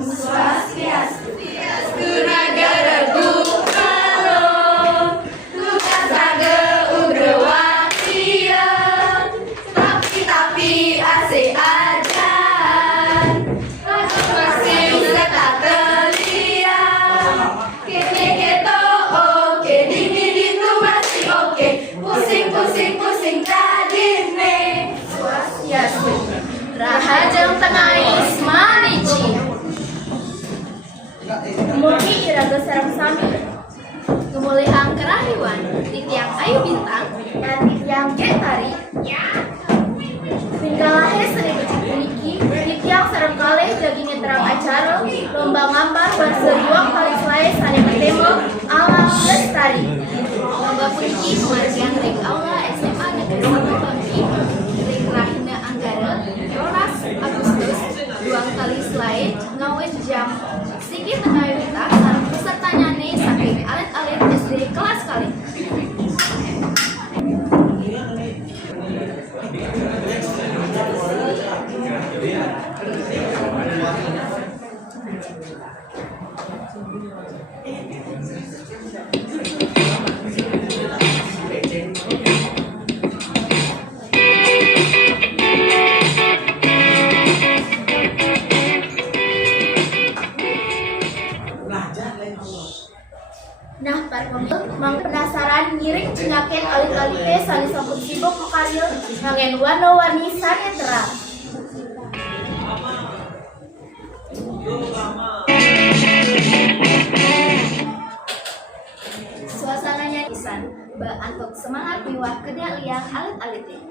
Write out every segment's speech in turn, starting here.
Swastiastu. Nagara Bukalo, tugas raga Ugrawatiya, tapi asik ajan, masih serta telia, kini keto oke, dini itu masih oke, pusing tadine. Swastiastu. Rahajang tengais manici. Mugi iraga sareng sami. Kemuliaan kerahiwan titiang ayu bintang dan titiang getari. Pinggalahe seni becik puniki titiang sareng kalih jagi ngeterang acara lomba ngambar berseriwak kali selae sane bertema alam lestari. Lomba puniki pemargian ring aula SMA Negeri 1 Bambi ring Rahina Anggara 12 Agustus 2 kali selae ngawin jam Siki tengah wita sareng pesertanya nih saking alit-alit SD kelas kali. Nah, para pemilih, mang penasaran ngiring cengaken alit-alite sani sampun sibuk makaril ngangen warna-warni sane terang. Suasananya isan, antuk semangat miwah kedak liang alit-alite.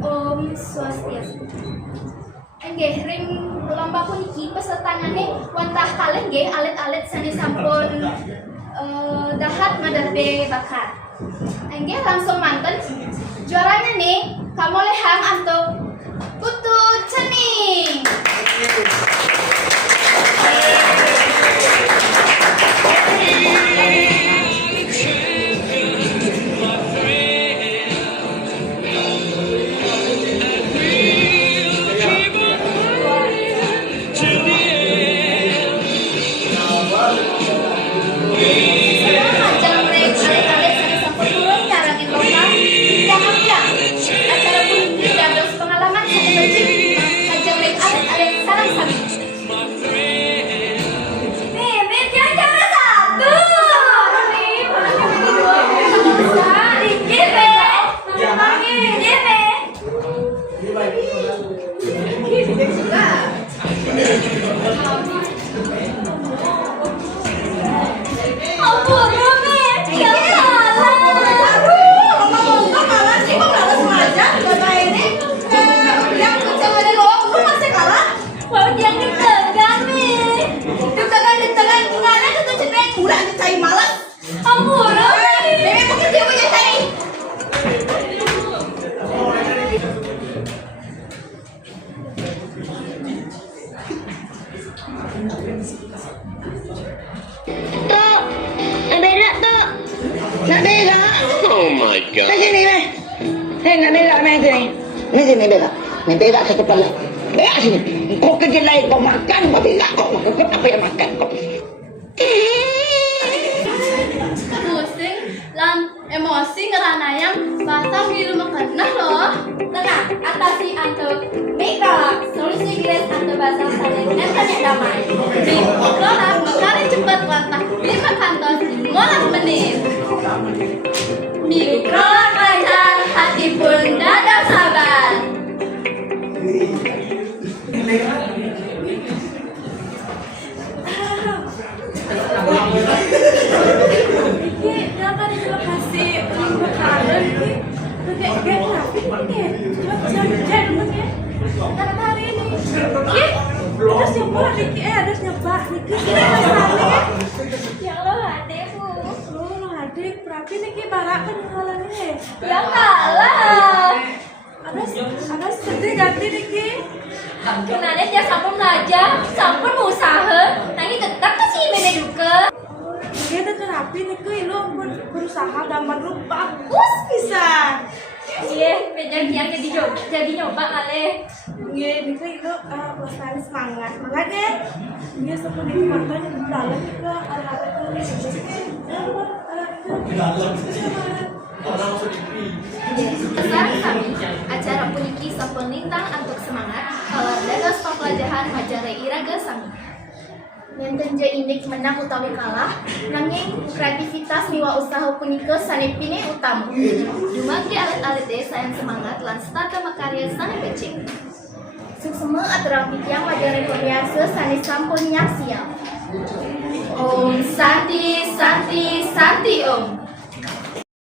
Om Swastiastu. Nggih ring lomba puniki pesertanyane wantah kalih nggih alit-alit sani sampun dahat madhabe bakat. Nggih langsung manten juaranya nih kamolehan antuk Putu Cening. Nak berak. Oh my God. Ke sini, Meh. Nak berak, Meh, sini. Ni sini berak. Ni berak satu kali. Berak sini. Kau kerja lain, kau makan, kau berak, kau makan. Kau apa yang makan, kau? Pusing, lan emosi ngeranayang batang di rumah kena loh. Tenang, atasi antuk mikro, solusi grace antuk bahasa saling tanya damai. Di program mengkari cepat lantah 5 kantor 5 menit. Mikro lancar, hati pun dadap sabar. acara hari ini. Niki, harus nyoba Niki, harus nyoba Niki. Kita masalahnya. Ya Allah, adek bu. Lo adik, berarti Niki balakan halanya. Ya kalah. Ada sedih ganti Niki. Kenanya dia sampun belajar, sampun usaha, nanti tetap ke si mene duke. Dia udah terapi Niki, lo berusaha gambar lo bagus bisa. Iya, belajar yang jadi nyoba kali. Iya, Niki lo selalu semangat ya. Dia sepuluh Niki makan yang dalam juga Sekarang kami, acara puniki sampun lintang untuk semangat kalau dados pembelajaran majare iraga sami. Nenten je indik menang utawi kalah, nanging kreativitas miwa usaha punika sanepine utama. Dumadi alit-alit sayang semangat lan stata makarya sane becik. Suksema aturang pitiang majare pemiasa sane sampun nyaksiang. Om Santi